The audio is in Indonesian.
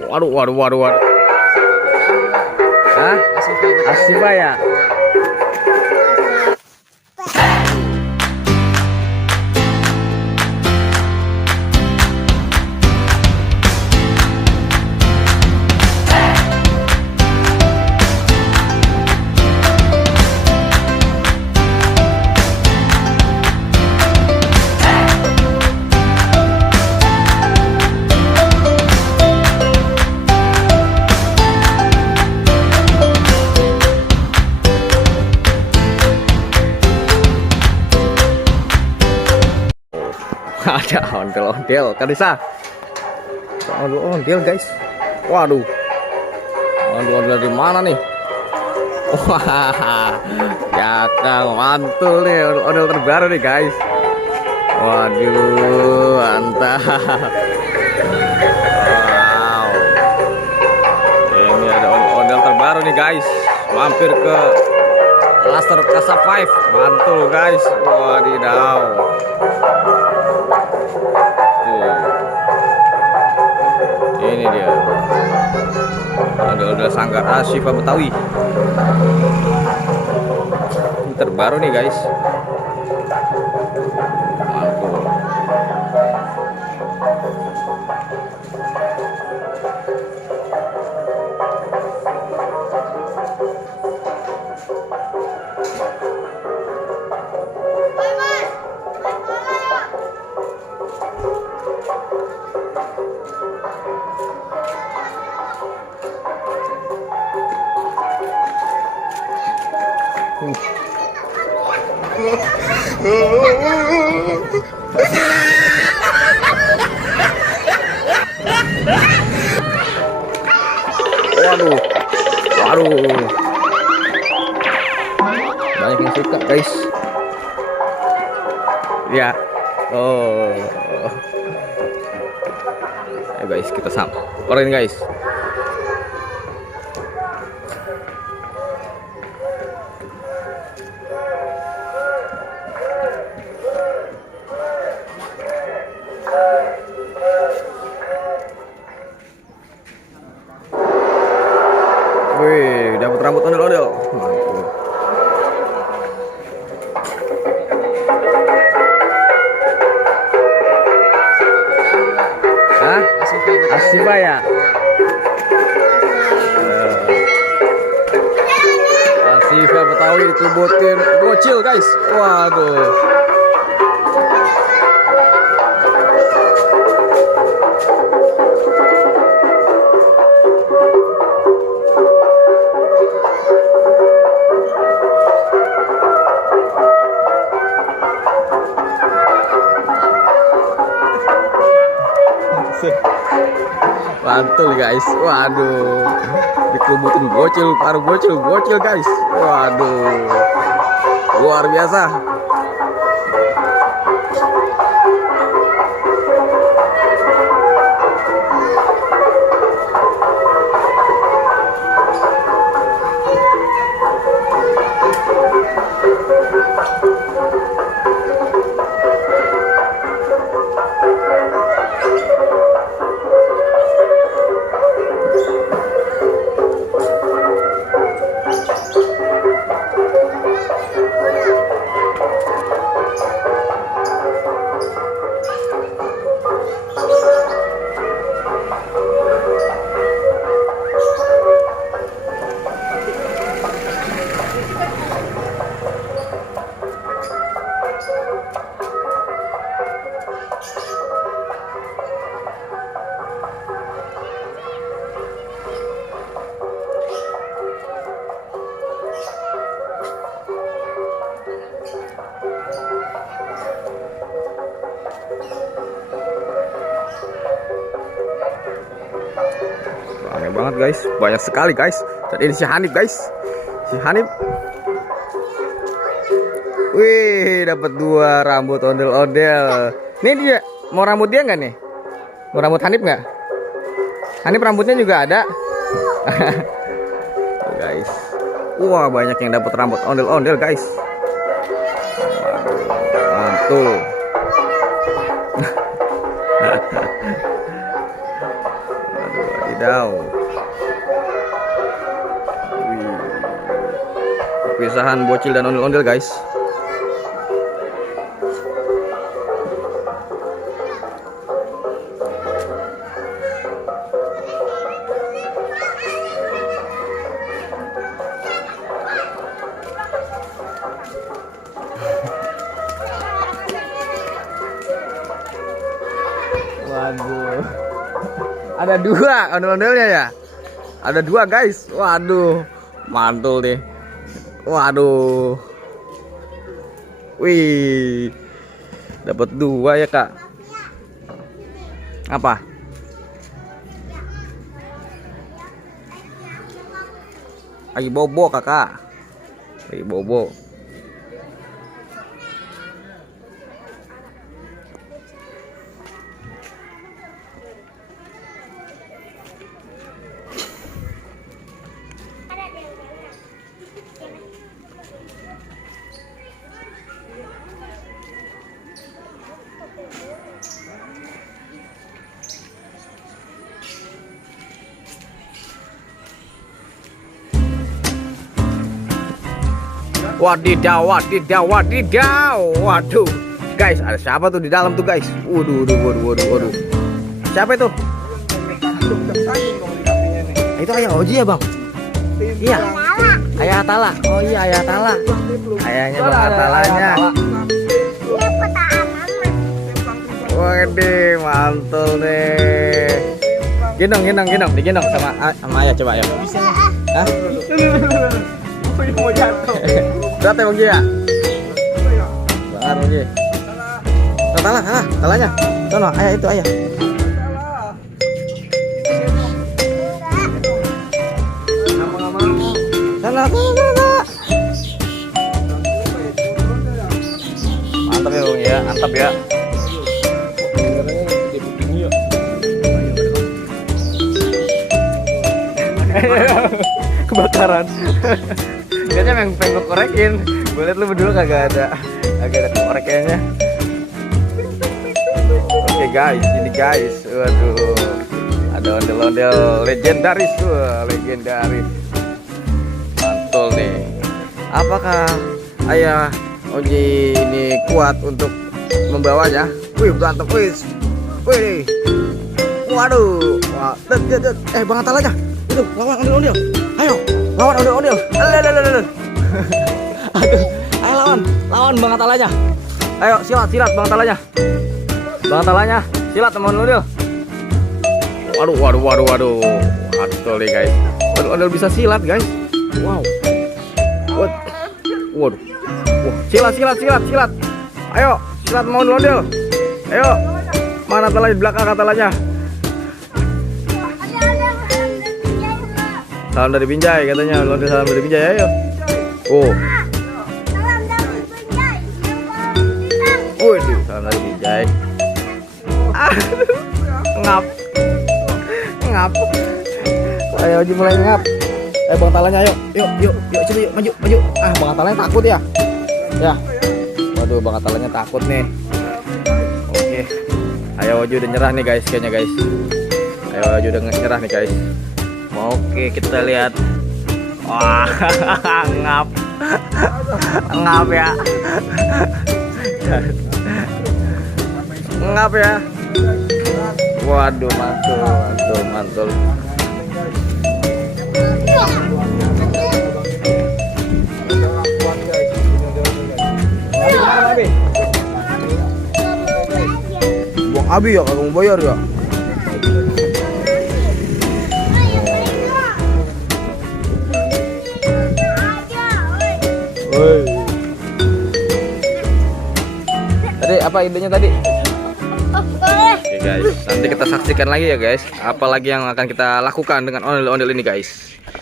Waduh, waduh, waduh, waduh. Hah? Asifa ya? Ada ondel-ondel Kanisa, ondel-ondel guys. Waduh, ondel-ondel di mana nih? Wah, datang mantul nih ondel terbaru nih guys. Waduh, mantap. Wow, ini ada ondel terbaru nih guys. Mampir ke Laser Casa 5, mantul guys. Wadidaw. Ini dia, ada sanggar Asifa Betawi. Ini terbaru nih guys, mantul. Waduh, waduh, banyak yang suka guys. Ya, oh, ya guys, kita samperin guys. Wih, dapat rambut ondel-ondel. Mantul. Hah? Asifa ya? Asifa Betawi itu botir bocil guys. Waduh. Mantul guys, waduh, dikebutin bocil, paruh bocil guys, waduh, luar biasa. Banyak banget guys, banyak sekali guys. Dan ini si Hanif guys, si Hanif. Wih, dapat 2 rambut ondel-ondel. Nih dia, mau rambut dia nggak nih? Mau rambut Hanif nggak? Hanif rambutnya juga ada. Tuh, guys, wah banyak yang dapat rambut ondel-ondel guys. Waduh, mantul. Aduh, wadidaw. Wih. Perpisahan bocil dan ondel-ondel guys. Waduh, ada dua ondel-ondelnya ya. Ada dua guys. Waduh, mantul deh. Waduh, wih, dapat dua ya kak. Apa? Lagi bobo kakak. Lagi bobo. Wadidaw, wadidaw, wadidaw. Waduh, guys, ada siapa tuh di dalam tuh guys? Waduh, waduh. Siapa itu? Itu ayah Oji ya bang? Iya. Ayah Atala. Oh iya ayah Atala. Ayahnya bang Atalanya. Waduh, mantul deh. Gendong, digendong sama ayah coba ya. Hah? Mau jatuh. Berat ya Bang Ji ya? Bangar Bang Ji. Talanya. Sono, ayah itu ayah. Sana. Mantap ya Bang ya, mantap ya. Kebakaran. Kayaknya pengen gue korekin. Gue liat lu berdua kagak ada korekannya. Oke guys, ini guys. Waduh, ada ondel-ondel legendaris. Wah, legendaris. Mantul nih. Apakah ayah Oji ini kuat untuk membawanya? Wih, berantem. Wih. Waduh. Wah, Bang Atalanya. Itu lawan ondel-ondel. Ayo, lawan ondel-ondel. Aduh, ayo lawan Bang Atalanya. Ayo silat Bang Atalanya. Bang Atalanya, silat teman ondel. Waduh. Mantul nih guys. Ondel bisa silat guys. Wow. Waduh. Wah, silat. Ayo, silat mau ondel. Ayo. Mana Atalanya di belakang Atalanya? Salam dari Binjai katanya, salam dari Binjai ayo. Oh. Waduh, salam dari Binjai. Ngap. Ayo Oji mulai ngap. Bang Atalanya ayo. Yuk, coba yuk maju. Bang Atalanya takut ya. Ya. Waduh, Bang Atalanya takut nih. Oke. Ayo Oji udah nyerah nih guys kayaknya guys. Ayo Oji udah nyerah nih guys. Oke, kita lihat. Wah, ngap ya. Ngap ya. Waduh, mantul. Buang Abi ya, kagak mau bayar ya. Tadi apa idenya tadi? Oke guys, nanti kita saksikan lagi ya guys. Apalagi yang akan kita lakukan dengan ondel-ondel ini guys.